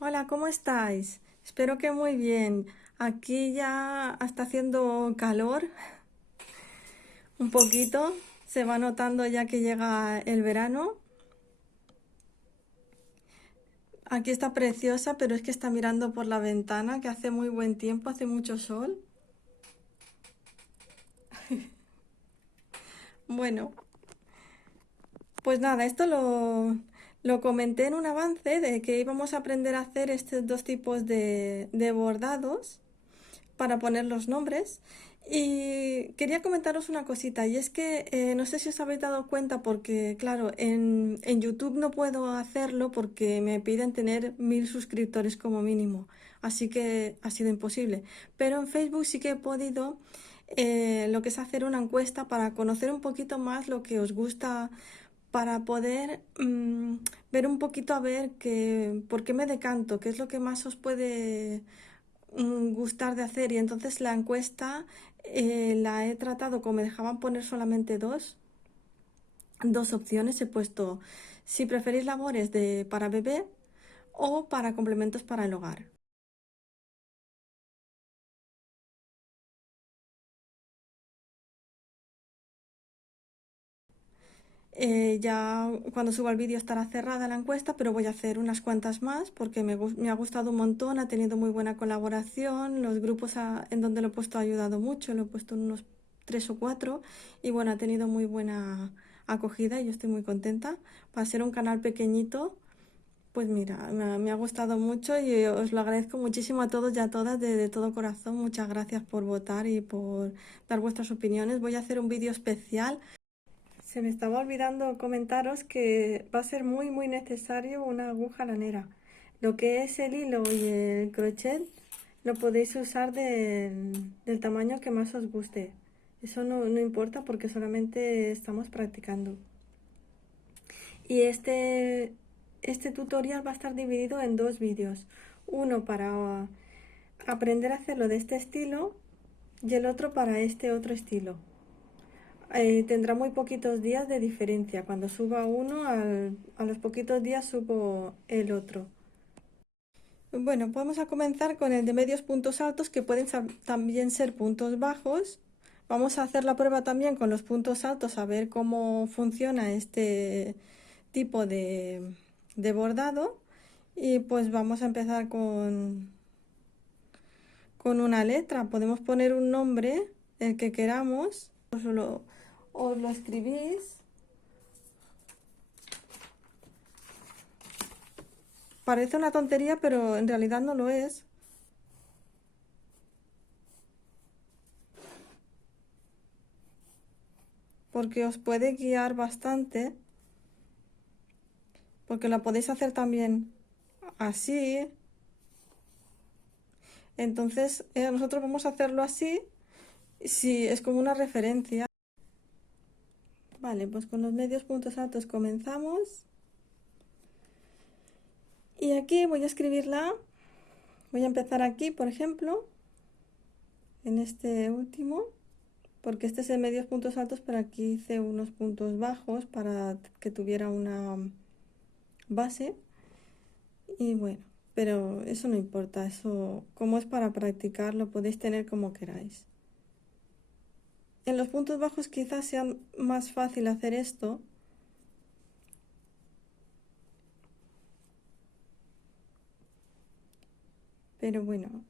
Hola, ¿cómo estáis? Espero que muy bien. Aquí ya está haciendo calor un poquito. Se va notando ya que llega el verano. Aquí está preciosa, pero es que está mirando por la ventana, que hace muy buen tiempo, hace mucho sol. Bueno, pues nada, lo comenté en un avance de que íbamos a aprender a hacer estos dos tipos de bordados para poner los nombres. Y quería comentaros una cosita, y es que no sé si os habéis dado cuenta porque, claro, en YouTube no puedo hacerlo porque me piden tener 1000 suscriptores como mínimo, así que ha sido imposible. Pero en Facebook sí que he podido lo que es hacer una encuesta para conocer un poquito más lo que os gusta, para poder ver un poquito a ver por qué me decanto, qué es lo que más os puede gustar de hacer. Y entonces la encuesta la he tratado, como me dejaban poner solamente dos opciones, he puesto si preferís labores para bebé o para complementos para el hogar. Ya cuando suba el vídeo estará cerrada la encuesta, pero voy a hacer unas cuantas más porque me ha gustado un montón, ha tenido muy buena colaboración, los grupos en donde lo he puesto ha ayudado mucho, lo he puesto en unos tres o cuatro y bueno, ha tenido muy buena acogida y yo estoy muy contenta. Para ser un canal pequeñito, pues mira, me ha gustado mucho y os lo agradezco muchísimo a todos y a todas de todo corazón. Muchas gracias por votar y por dar vuestras opiniones. Voy a hacer un vídeo especial. Se me estaba olvidando comentaros que va a ser muy necesario una aguja lanera. Lo que es el hilo y el crochet lo podéis usar del tamaño que más os guste. Eso no importa porque solamente estamos practicando. Y este tutorial va a estar dividido en dos vídeos. Uno para aprender a hacerlo de este estilo y el otro para este otro estilo. Tendrá muy poquitos días de diferencia. Cuando suba uno, a los poquitos días subo el otro. Bueno, vamos a comenzar con el de medios puntos altos, que pueden también ser puntos bajos. Vamos a hacer la prueba también con los puntos altos, a ver cómo funciona este tipo de bordado. Y pues vamos a empezar con una letra. Podemos poner un nombre, el que queramos. Os lo escribís. Parece una tontería, pero en realidad no lo es, porque os puede guiar bastante, porque la podéis hacer también así. Entonces, nosotros vamos a hacerlo así, si es como una referencia. Vale, pues con los medios puntos altos comenzamos. Y aquí voy a escribir la A. Voy a empezar aquí, por ejemplo, en este último, porque este es de medios puntos altos, pero aquí hice unos puntos bajos para que tuviera una base. Y bueno, pero eso no importa, eso como es para practicar lo podéis tener como queráis. En los puntos bajos quizás sea más fácil hacer esto, pero bueno,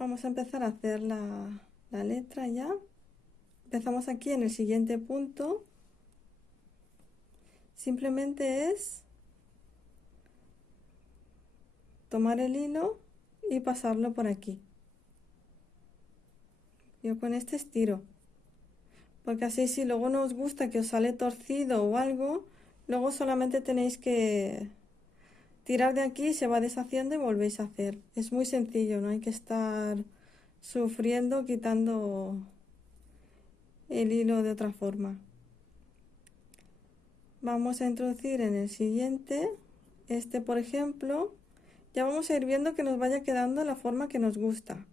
vamos a empezar a hacer la letra ya. Empezamos aquí en el siguiente punto, simplemente es tomar el hilo y pasarlo por aquí. Yo con este estiro, porque así si luego no os gusta que os sale torcido o algo, luego solamente tenéis que tirar de aquí, se va deshaciendo y volvéis a hacer. Es muy sencillo, no hay que estar sufriendo quitando el hilo de otra forma. Vamos a introducir en el siguiente, este por ejemplo, ya vamos a ir viendo que nos vaya quedando la forma que nos gusta.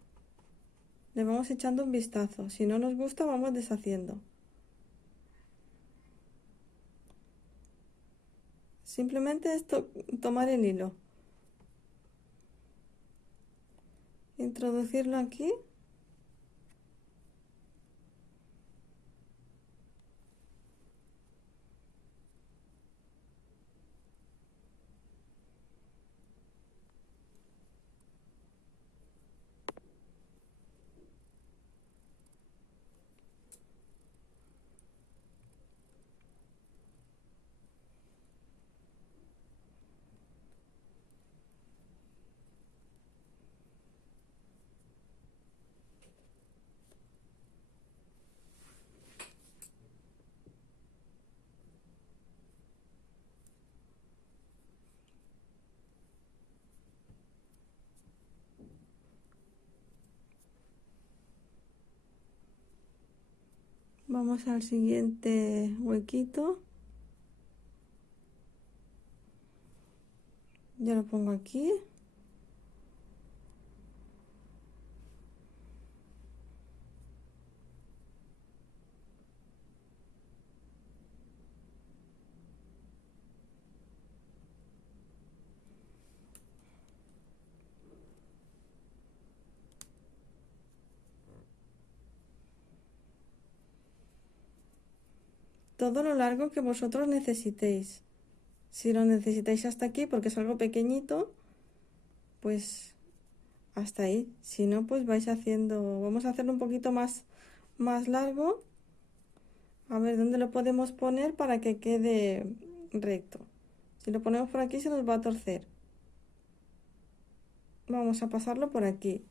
Le vamos echando un vistazo, si no nos gusta vamos deshaciendo. Simplemente esto, tomar el hilo, introducirlo aquí. Vamos al siguiente huequito. Yo lo pongo aquí. Todo lo largo que vosotros necesitéis. Si lo necesitáis hasta aquí porque es algo pequeñito, pues hasta ahí. Si no, pues vais haciendo, vamos a hacerlo un poquito más largo. A ver dónde lo podemos poner para que quede recto. Si lo ponemos por aquí se nos va a torcer. Vamos a pasarlo por aquí.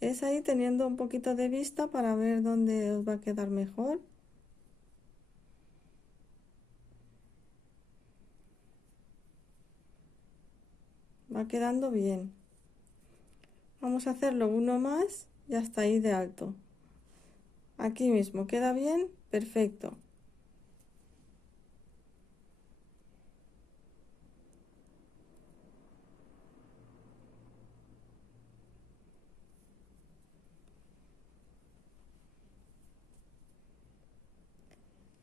Es ahí teniendo un poquito de vista para ver dónde os va a quedar mejor. Va quedando bien. Vamos a hacerlo uno más y hasta ahí de alto. Aquí mismo, ¿queda bien? Perfecto.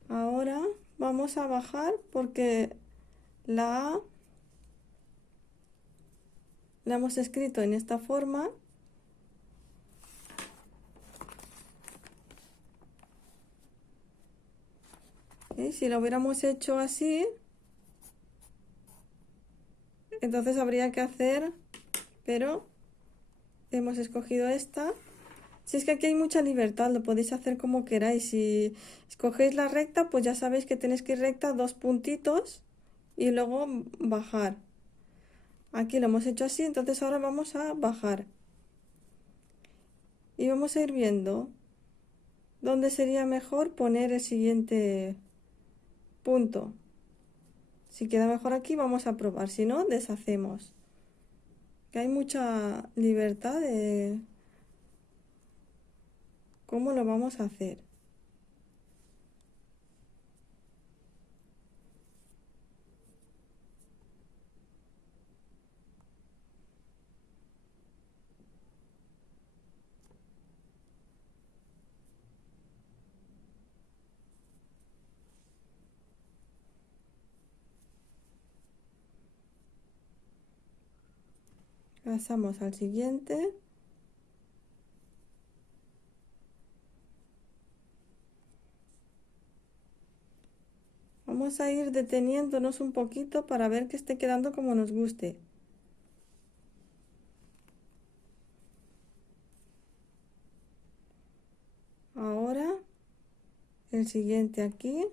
Ahora vamos a bajar porque la A la hemos escrito en esta forma. ¿Eh? Si lo hubiéramos hecho así, entonces habría que hacer, pero hemos escogido esta. Si es que aquí hay mucha libertad, lo podéis hacer como queráis. Si escogéis la recta, pues ya sabéis que tenéis que ir recta dos puntitos y luego bajar. Aquí lo hemos hecho así, entonces ahora vamos a bajar. Y vamos a ir viendo dónde sería mejor poner el siguiente punto. Si queda mejor aquí, vamos a probar. Si no, deshacemos. Que hay mucha libertad de cómo lo vamos a hacer. Pasamos al siguiente. Vamos a ir deteniéndonos un poquito para ver que esté quedando como nos guste. Ahora el siguiente aquí.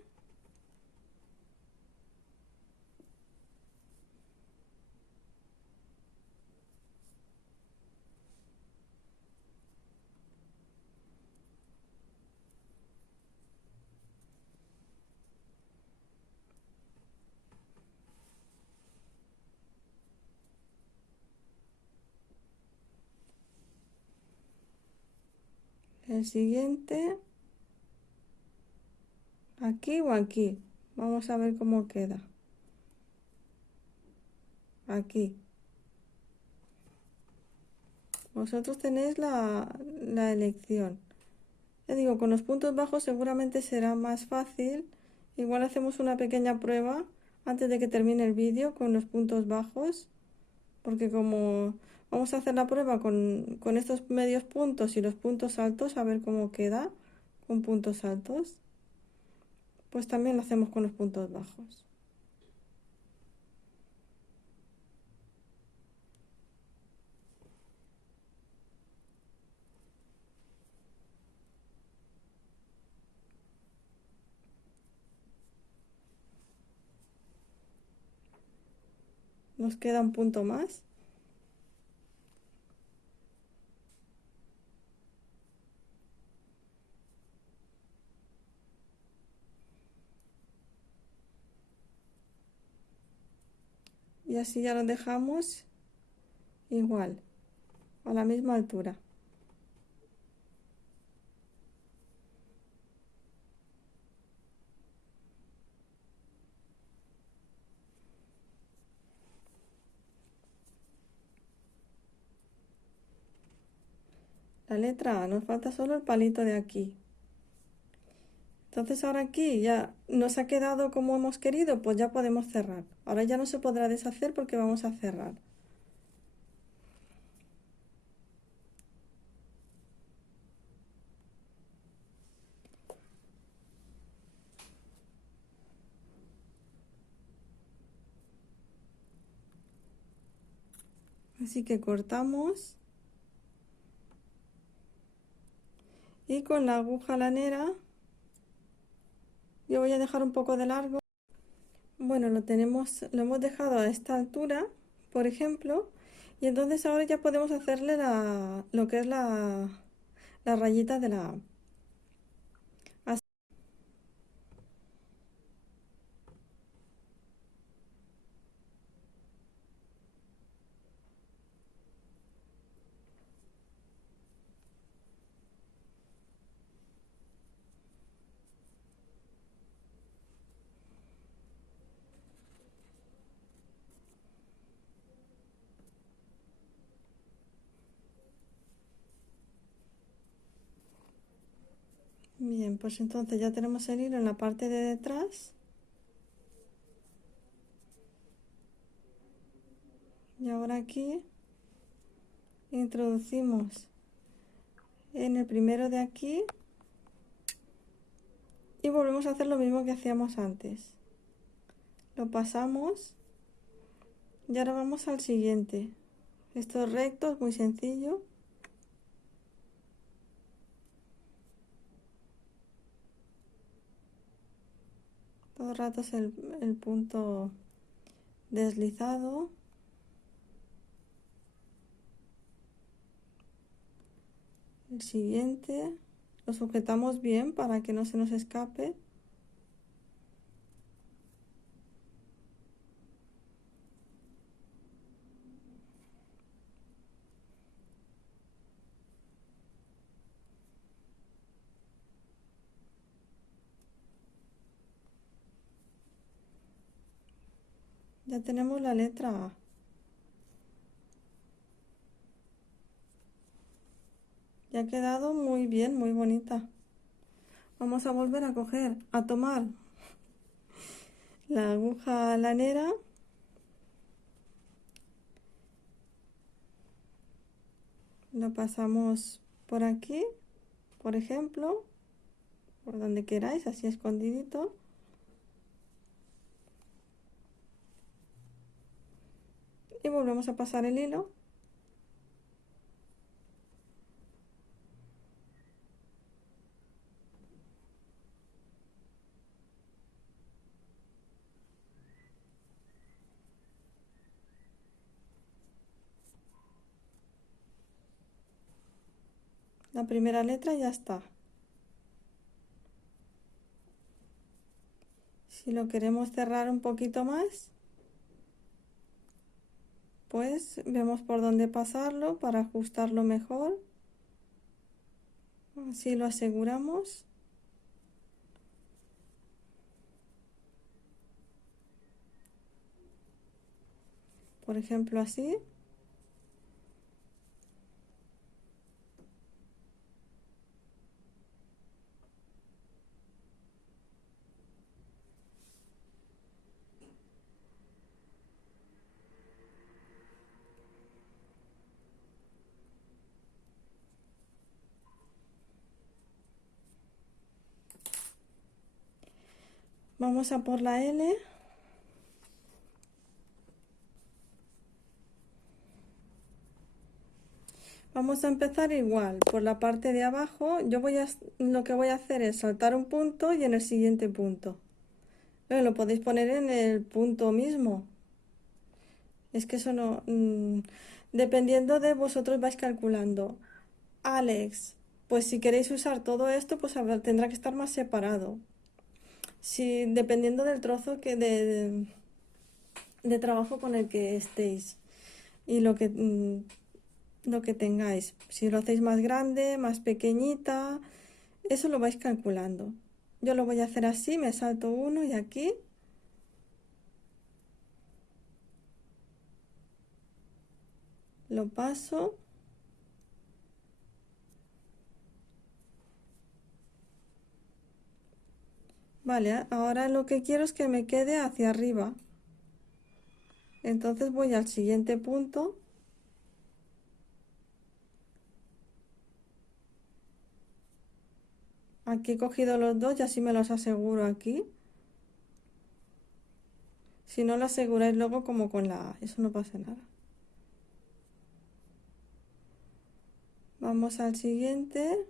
El siguiente aquí o aquí. Vamos a ver cómo queda. Aquí. Vosotros tenéis la elección. Ya digo, con los puntos bajos seguramente será más fácil. Igual hacemos una pequeña prueba antes de que termine el vídeo con los puntos bajos, porque como vamos a hacer la prueba con estos medios puntos y los puntos altos, a ver cómo queda con puntos altos, pues también lo hacemos con los puntos bajos. Nos queda un punto más. Y así ya lo dejamos igual, a la misma altura. La letra A, nos falta solo el palito de aquí. Entonces ahora aquí ya nos ha quedado como hemos querido, pues ya podemos cerrar. Ahora ya no se podrá deshacer porque vamos a cerrar. Así que cortamos y con la aguja lanera yo voy a dejar un poco de largo. Bueno, lo hemos dejado a esta altura, por ejemplo, y entonces ahora ya podemos hacerle lo que es la rayita de la A. Así. Bien, pues entonces ya tenemos el hilo en la parte de detrás. Y ahora aquí introducimos en el primero de aquí y volvemos a hacer lo mismo que hacíamos antes. Lo pasamos y ahora vamos al siguiente. Esto es recto, es muy sencillo. Todo el rato es el punto deslizado. El siguiente lo sujetamos bien para que no se nos escape. Ya tenemos la letra A. Ya ha quedado muy bien, muy bonita. Vamos a volver a coger, a tomar la aguja lanera. Lo pasamos por aquí, por ejemplo, por donde queráis, así escondidito. Y volvemos a pasar el hilo. La primera letra ya está. Si lo queremos cerrar un poquito más, pues vemos por dónde pasarlo para ajustarlo mejor. Así lo aseguramos. Por ejemplo, así. Vamos a por la L. Vamos a empezar igual, por la parte de abajo. Lo que voy a hacer es saltar un punto y en el siguiente punto. Pero lo podéis poner en el punto mismo. Es que eso no... dependiendo de vosotros vais calculando. Alex, pues si queréis usar todo esto, pues tendrá que estar más separado. Si, dependiendo del trozo de trabajo con el que estéis y lo que tengáis. Si lo hacéis más grande, más pequeñita, eso lo vais calculando. Yo lo voy a hacer así, me salto uno y aquí. Lo paso. Vale, ahora lo que quiero es que me quede hacia arriba. Entonces voy al siguiente punto. Aquí he cogido los dos y así me los aseguro aquí. Si no lo aseguráis luego como con la A, eso no pasa nada. Vamos al siguiente.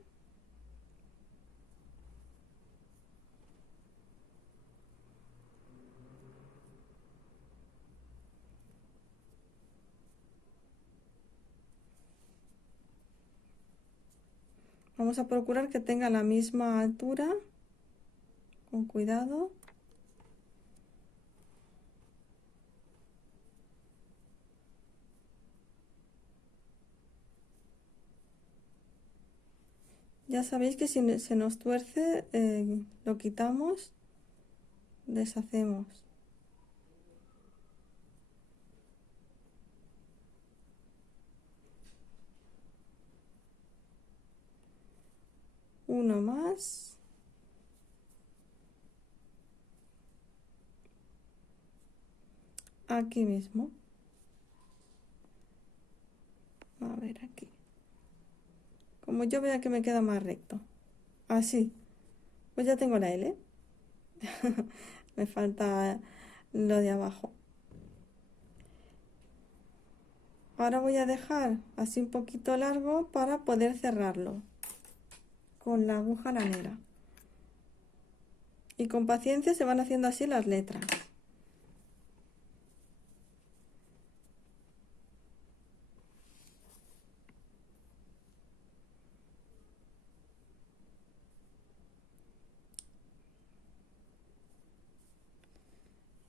Vamos a procurar que tenga la misma altura, con cuidado. Ya sabéis que si se nos tuerce, lo quitamos, deshacemos. Uno más. Aquí mismo. A ver aquí. Como yo vea que me queda más recto. Así. Pues ya tengo la L. Me falta lo de abajo. Ahora voy a dejar así un poquito largo para poder cerrarlo con la aguja lanera. Y con paciencia se van haciendo así las letras.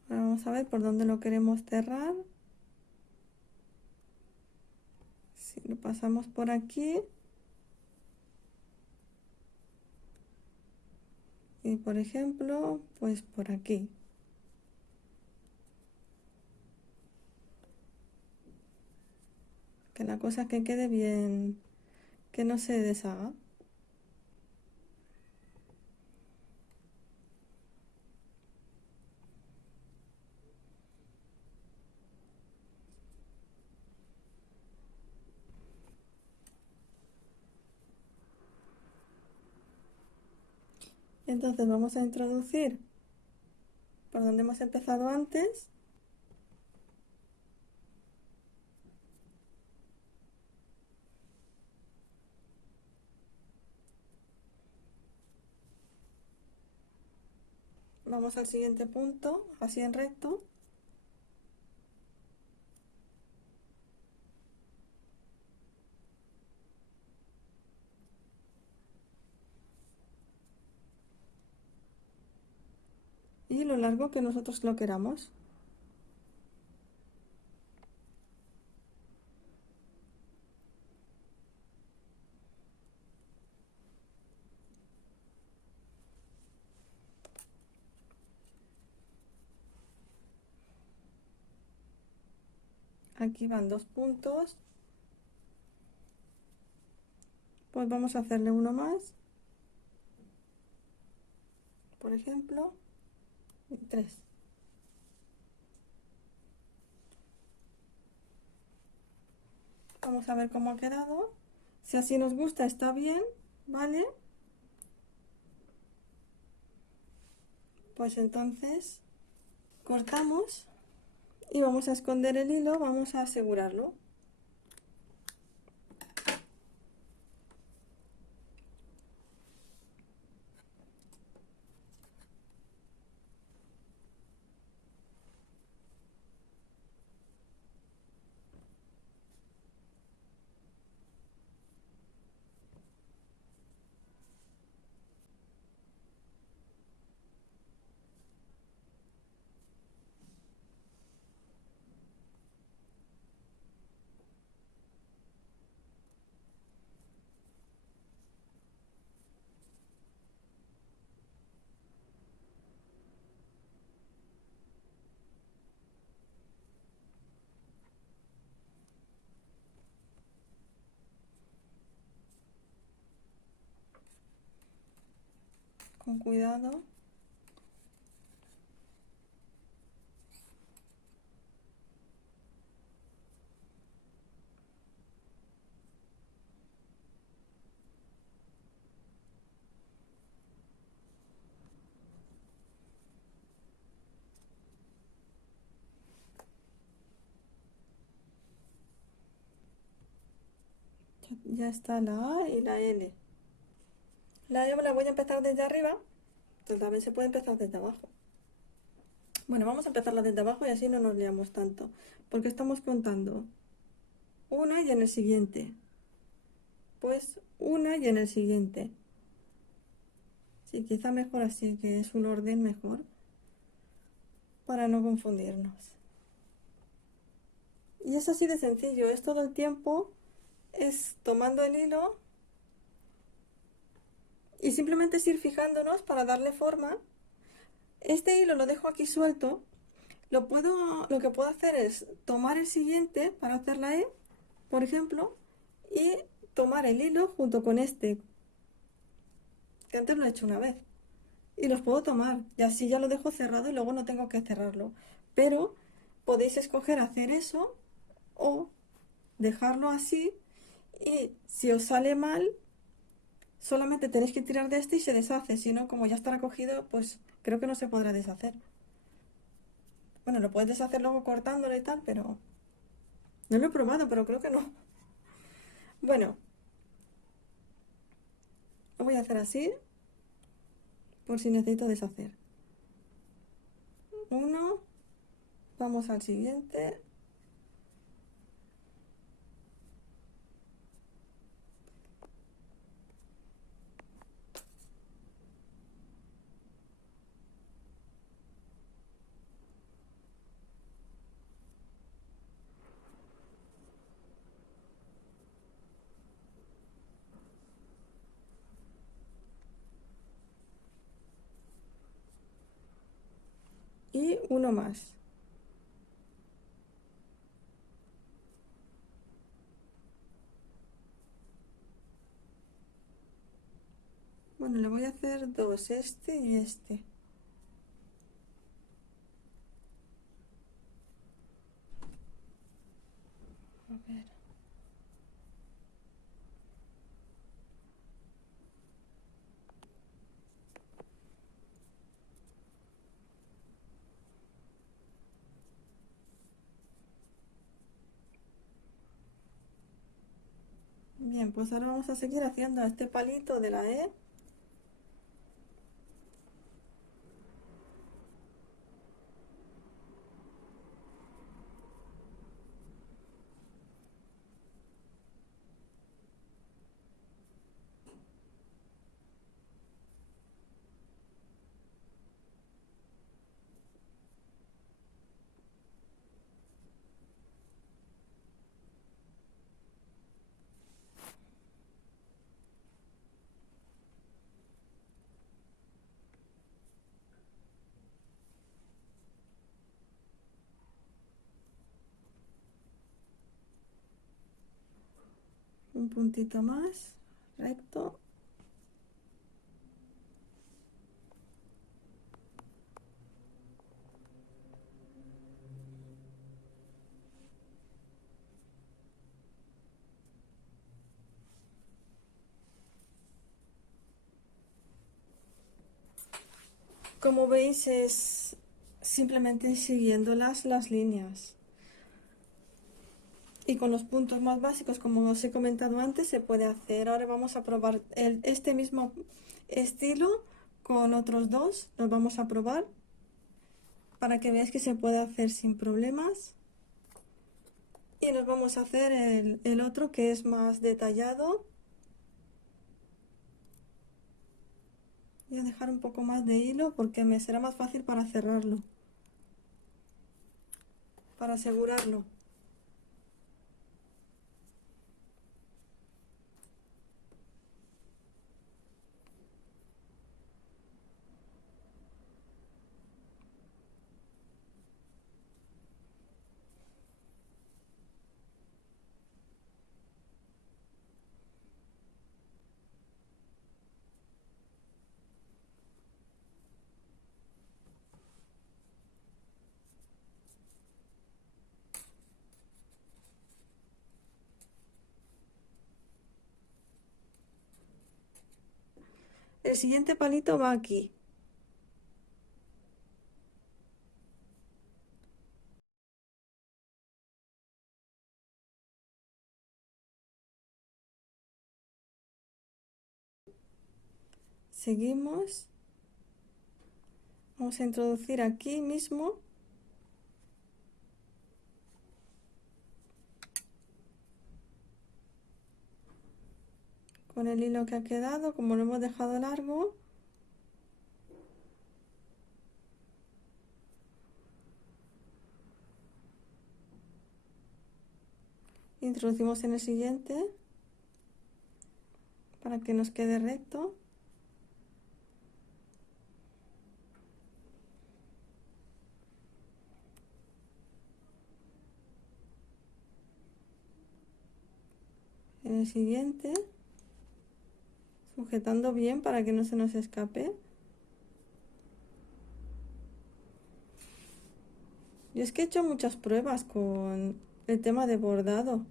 Ahora vamos a ver por dónde lo queremos cerrar. Si lo pasamos por aquí. Y por ejemplo, pues por aquí. Que la cosa que quede bien, que no se deshaga. Entonces vamos a introducir por donde hemos empezado antes. Vamos al siguiente punto, así en recto. Y lo largo que nosotros lo queramos. Aquí van dos puntos. Pues vamos a hacerle uno más. Por ejemplo, y tres. Vamos a ver cómo ha quedado. Si así nos gusta, está bien, ¿vale? Pues entonces cortamos y vamos a esconder el hilo, vamos a asegurarlo. Con cuidado. Ya está la A y la L. La E me la voy a empezar desde arriba, pero también se puede empezar desde abajo. Bueno, vamos a empezarla desde abajo y así no nos liamos tanto, porque estamos contando una y en el siguiente. Pues una y en el siguiente. Sí, quizá mejor así, que es un orden mejor, para no confundirnos. Y es así de sencillo, es todo el tiempo, es tomando el hilo y simplemente es ir fijándonos para darle forma. Este hilo lo dejo aquí suelto. Lo que puedo hacer es tomar el siguiente para hacer la E, por ejemplo, y tomar el hilo junto con este, que antes lo he hecho una vez. Y los puedo tomar, y así ya lo dejo cerrado y luego no tengo que cerrarlo. Pero podéis escoger hacer eso o dejarlo así y si os sale mal, solamente tenéis que tirar de este y se deshace. Si no, como ya estará cogido, pues creo que no se podrá deshacer. Bueno, lo puedes deshacer luego cortándolo y tal, pero no lo he probado, pero creo que no. Bueno, lo voy a hacer así por si necesito deshacer. Uno, vamos al siguiente. Y uno más. Bueno, le voy a hacer dos, este y este. A ver. Bien, pues ahora vamos a seguir haciendo este palito de la E. Un puntito más, recto. Como veis es simplemente siguiendo las líneas. Y con los puntos más básicos, como os he comentado antes, se puede hacer. Ahora vamos a probar este mismo estilo con otros dos. Los vamos a probar para que veáis que se puede hacer sin problemas. Y nos vamos a hacer el otro que es más detallado. Voy a dejar un poco más de hilo porque me será más fácil para cerrarlo, para asegurarlo. El siguiente palito va aquí. Seguimos. Vamos a introducir aquí mismo. Con el hilo que ha quedado, como lo hemos dejado largo. Introducimos en el siguiente para que nos quede recto. En el siguiente, sujetando bien para que no se nos escape. Yo es que he hecho muchas pruebas con el tema de bordado.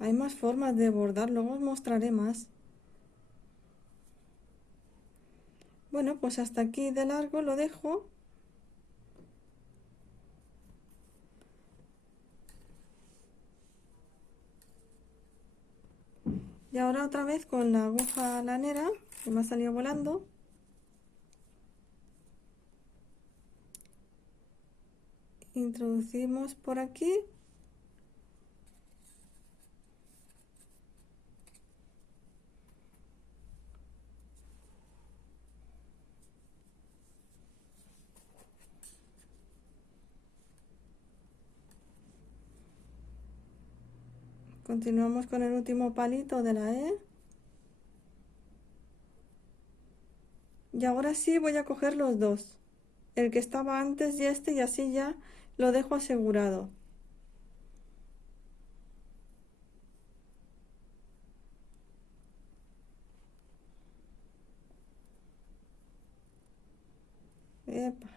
Hay más formas de bordar, luego os mostraré más. Bueno, pues hasta aquí de largo lo dejo. Y ahora otra vez con la aguja lanera, que me ha salido volando. Introducimos por aquí. Continuamos con el último palito de la E. Y ahora sí voy a coger los dos. El que estaba antes y así ya lo dejo asegurado. Epa.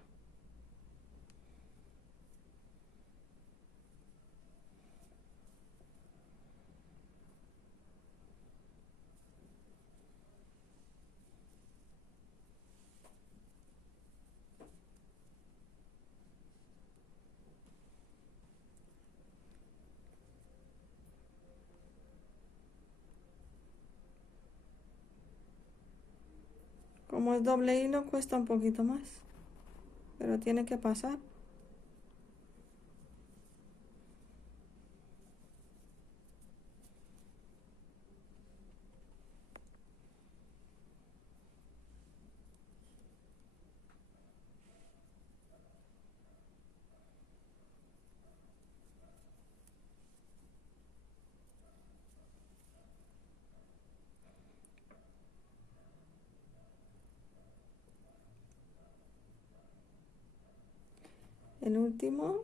Como es doble hilo cuesta un poquito más, pero tiene que pasar. El último.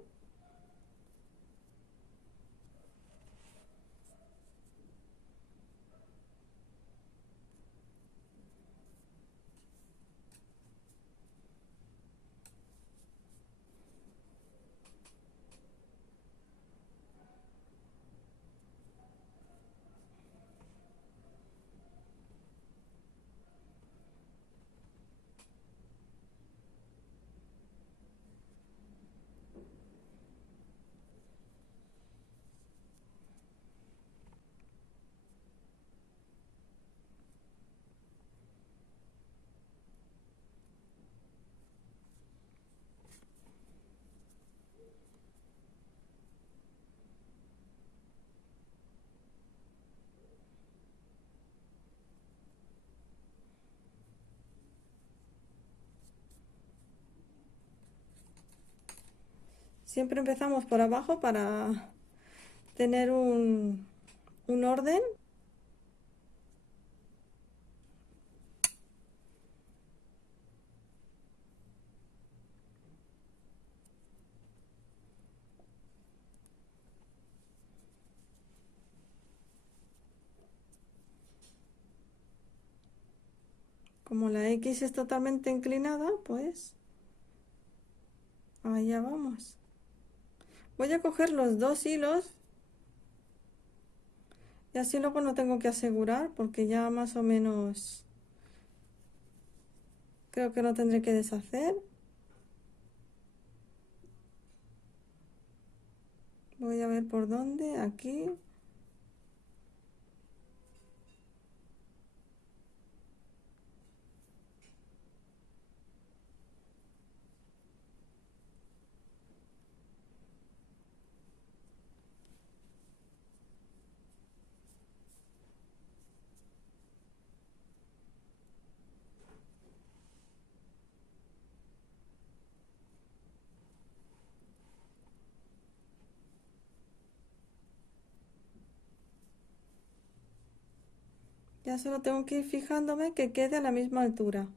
Siempre empezamos por abajo para tener un orden. Como la X es totalmente inclinada, pues allá vamos. Voy a coger los dos hilos y así luego no tengo que asegurar porque ya más o menos creo que no tendré que deshacer. Voy a ver por dónde, aquí. Ya solo tengo que ir fijándome que quede a la misma altura.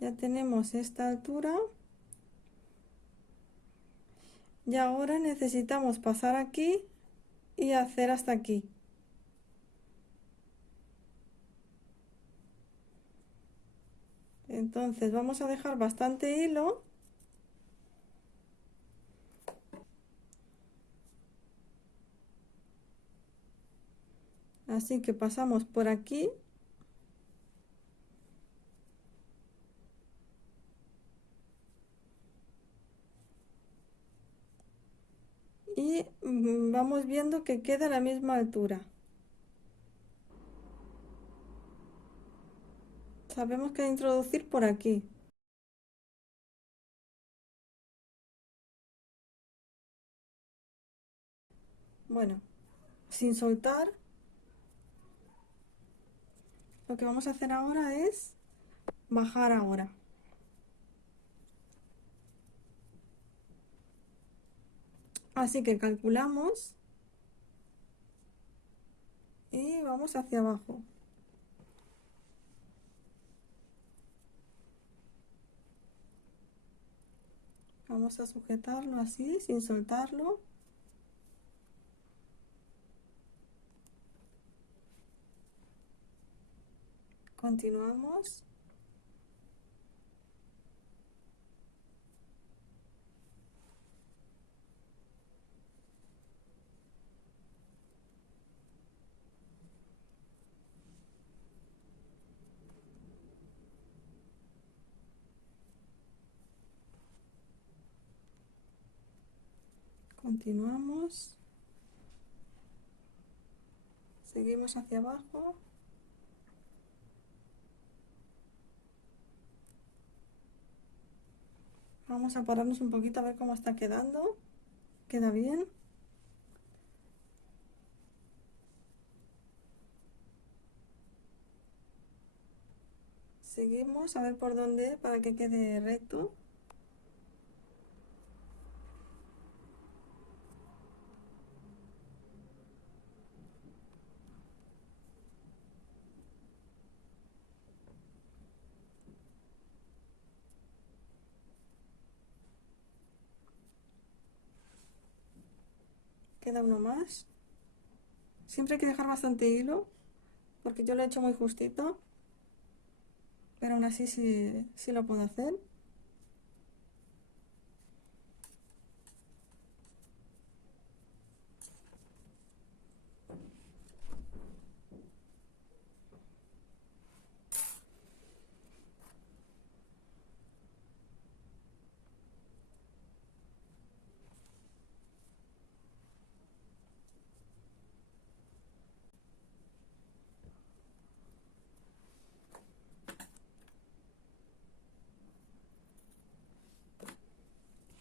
Ya tenemos esta altura. Y ahora necesitamos pasar aquí y hacer hasta aquí. Entonces vamos a dejar bastante hilo. Así que pasamos por aquí. Y vamos viendo que queda a la misma altura. Sabemos que introducir por aquí. Bueno, sin soltar, lo que vamos a hacer ahora es bajar ahora. Así que calculamos y vamos hacia abajo. Vamos a sujetarlo así, sin soltarlo. Continuamos. Continuamos. Seguimos hacia abajo. Vamos a pararnos un poquito a ver cómo está quedando. ¿Queda bien? Seguimos a ver por dónde para que quede recto. Queda uno más. Siempre hay que dejar bastante hilo porque yo lo he hecho muy justito, pero aún así sí lo puedo hacer.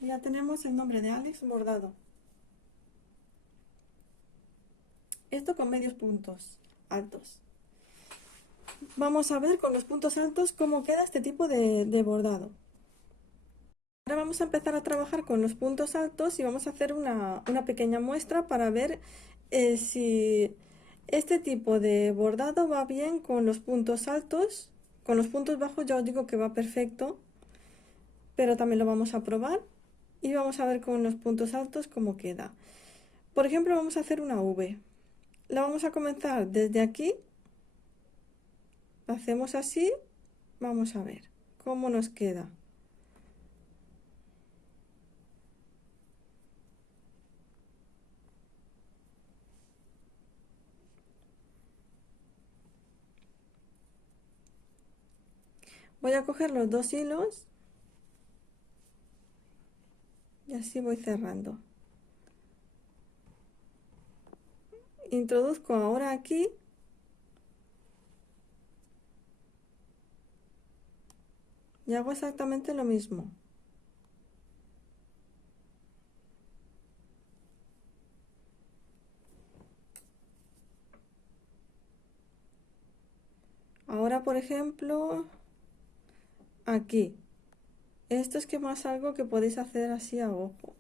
Y ya tenemos el nombre de Alex bordado. Esto con medios puntos altos. vamos a ver con los puntos altos cómo queda este tipo de bordado. Ahora vamos a empezar a trabajar con los puntos altos y vamos a hacer una pequeña muestra para ver si este tipo de bordado va bien con los puntos altos. Con los puntos bajos ya os digo que va perfecto, pero también lo vamos a probar y vamos a ver con los puntos altos cómo queda. Por ejemplo, vamos a hacer una V. La vamos a comenzar desde aquí, la hacemos así, vamos a ver cómo nos queda. Voy a coger los dos hilos y así voy cerrando. Introduzco ahora aquí y hago exactamente lo mismo. Ahora, por ejemplo, aquí. Esto es que más algo que podéis hacer así a ojo.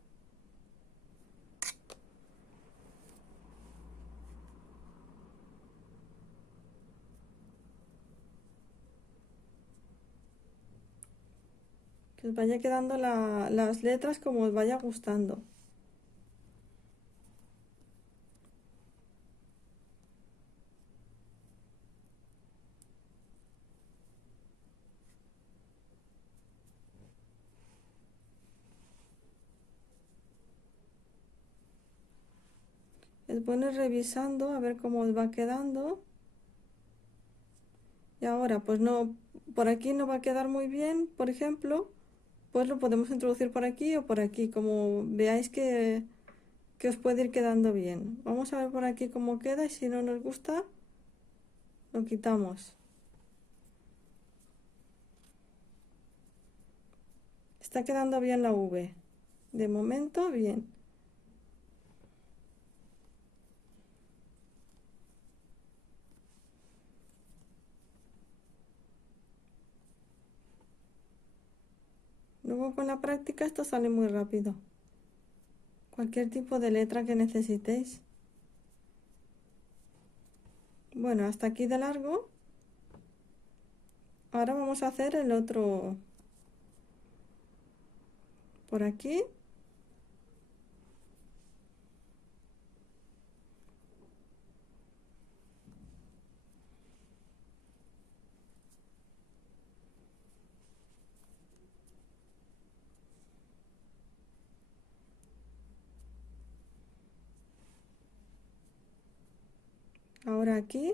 Que os vaya quedando las letras como os vaya gustando. Es bueno ir revisando a ver cómo os va quedando. Y ahora, pues no, por aquí no va a quedar muy bien, por ejemplo, pues lo podemos introducir por aquí o por aquí, como veáis que os puede ir quedando bien. Vamos a ver por aquí cómo queda y si no nos gusta, lo quitamos. Está quedando bien la V. De momento, bien. Luego con la práctica esto sale muy rápido. Cualquier tipo de letra que necesitéis. Bueno, hasta aquí de largo. Ahora vamos a hacer el otro por aquí. Ahora aquí.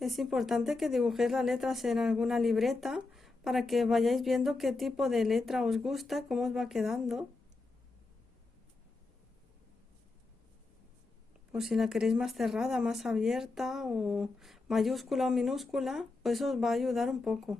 Es importante que dibujéis las letras en alguna libreta para que vayáis viendo qué tipo de letra os gusta, cómo os va quedando. Por si la queréis más cerrada, más abierta o mayúscula o minúscula, pues eso os va a ayudar un poco.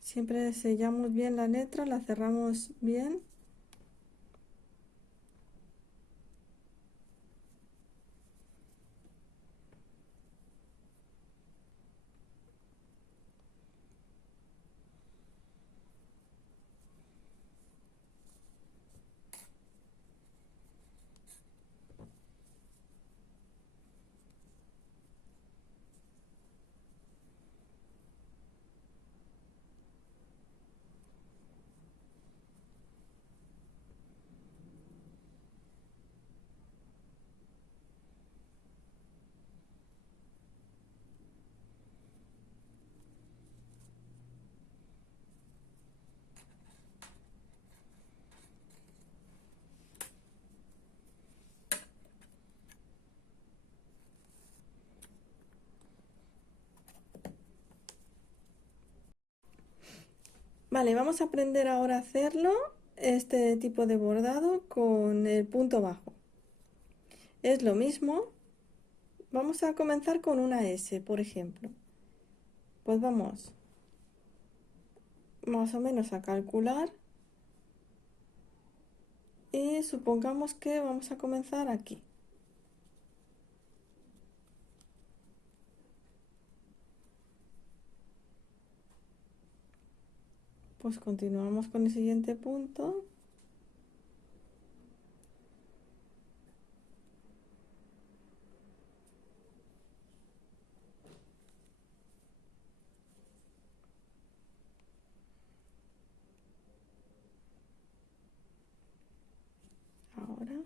Siempre sellamos bien la letra, la cerramos bien. Vale, vamos a aprender ahora a hacerlo, este tipo de bordado con el punto bajo. Es lo mismo. Vamos a comenzar con una S, por ejemplo. Pues vamos más o menos a calcular y supongamos que vamos a comenzar aquí. Pues continuamos con el siguiente punto. Ahora.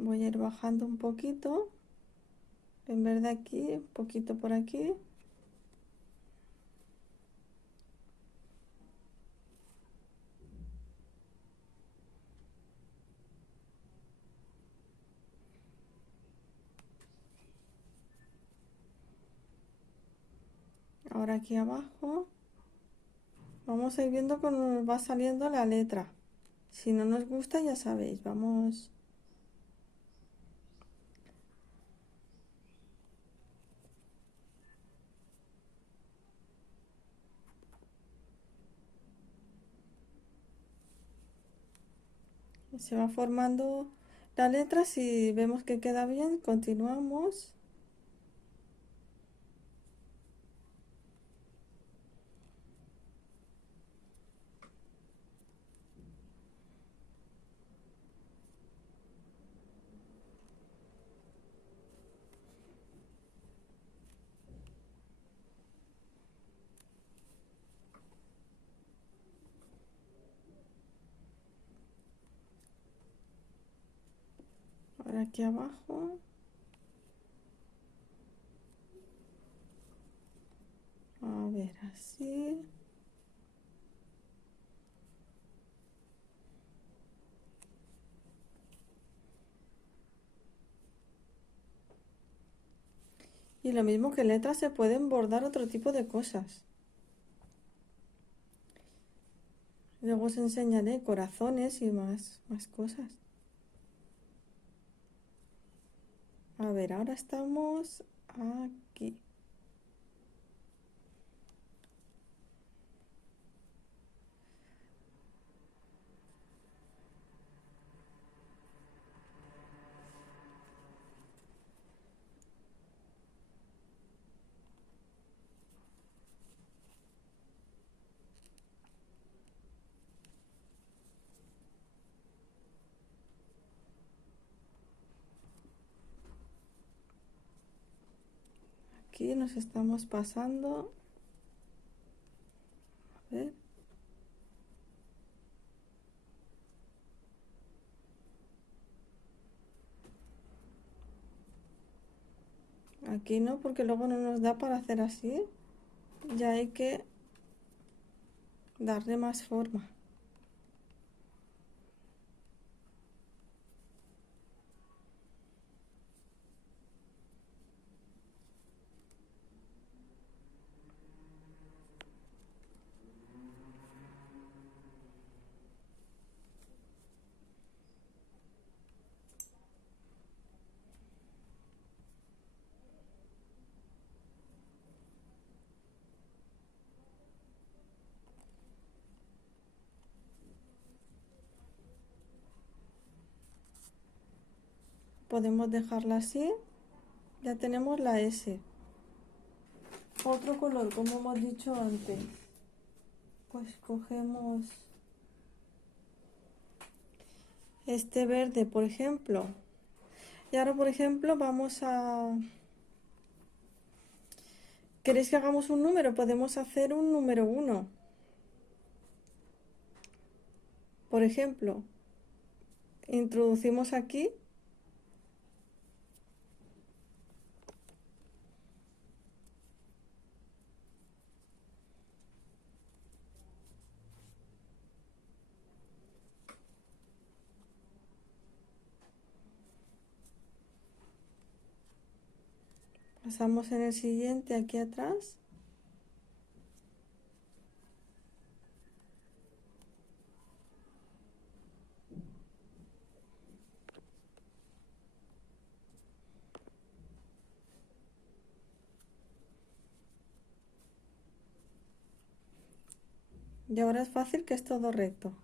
Voy a ir bajando un poquito. En vez de aquí, un poquito por aquí. Ahora aquí abajo. Vamos a ir viendo cómo nos va saliendo la letra. Si no nos gusta, ya sabéis, vamos. Se va formando la letra. Si vemos que queda bien, continuamos. Ahora aquí abajo. A ver, así. Y lo mismo que letras se pueden bordar otro tipo de cosas. Luego os enseñaré corazones y más cosas. A ver, ahora estamos aquí. Aquí nos estamos pasando. A ver. Aquí no, porque luego no nos da para hacer así. Ya hay que darle más forma. Podemos dejarla así. Ya tenemos la S. Otro color, como hemos dicho antes. Pues cogemos este verde, por ejemplo. Y ahora, por ejemplo, vamos a... ¿Queréis que hagamos un número? Podemos hacer un número 1. Por ejemplo, introducimos aquí. Pasamos en el siguiente aquí atrás. Y ahora es fácil que es todo recto.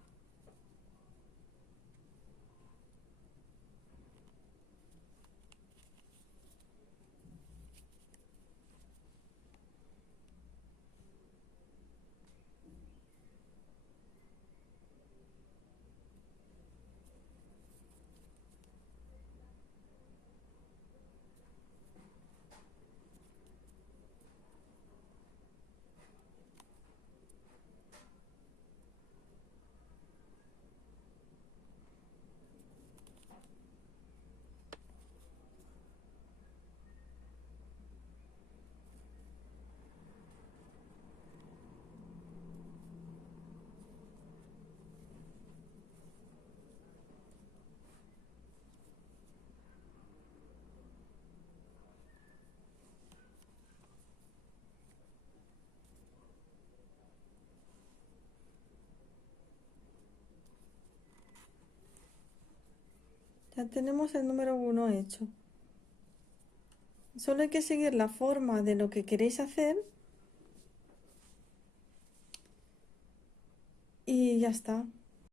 Ya tenemos el número 1 hecho. Solo hay que seguir la forma de lo que queréis hacer y ya está.